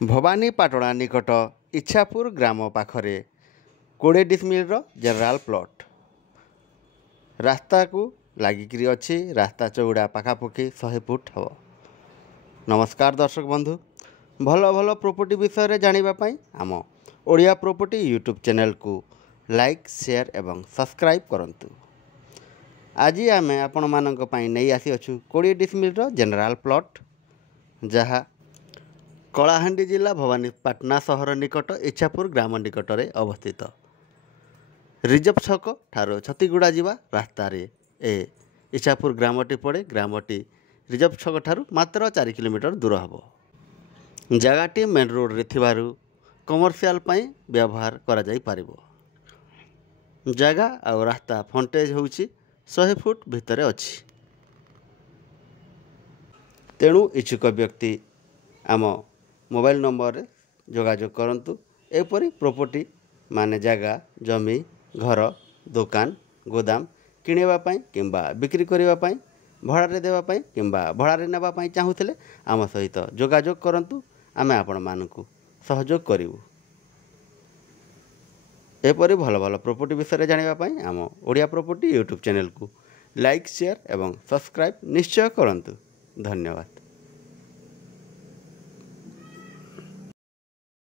भवानीपाटଣା निकट इच्छापुर ग्राम पाखरे 20 decimal general plot रास्ता को लागिकी अच्छी। रास्ता चौड़ा पाखापाखि 100 फुट हम। नमस्कार दर्शक बंधु, भल भल प्रॉपर्टी विषय जानापी आम ओडिया प्रॉपर्टी यूट्यूब चैनल को लाइक शेयर एवं सब्सक्राइब करंतु। आज आम आपण मानक पई नहीं आसी अछु 20 डिसमिल जेनेराल प्लॉट जहाँ कलाहांडी जिला भवानीपाटଣା सहर निकट इच्छापुर ग्राम निकट में अवस्थित। रिजर्व छक ठारो छतीगुड़ा जावा रास्ता ए इच्छापुर ग्रामटी पड़े। ग्रामटी रिजर्व छक ठारू मात्र 4 किलोमीटर दूर हम। जगहटी मेन रोड रे थिबारु कमर्शियल पई व्यवहार करा जाई पारिबो। जगह आ रास्ता फ्रंटेज होउची 100 फुट भितर अछि। तेणु इच्छुक व्यक्ति आम मोबाइल नंबर रे जोगाजोग करंतु। एपरी प्रॉपर्टी माने जगह जमी घर दुकान गोदाम किणवा किंबा बिक्री करने भड़ारे देवाई किंबा भड़ारे नेबाई चाहूले आम सहित जोगाजोग करंतु। आमे आपण मानकु सहयोग करिवु। एपरी भल भल प्रॉपर्टी विषय जानापी आम ओडिया प्रॉपर्टी यूट्यूब चैनल को लाइक शेयर एवं सब्सक्राइब निश्चय करंतु। धन्यवाद।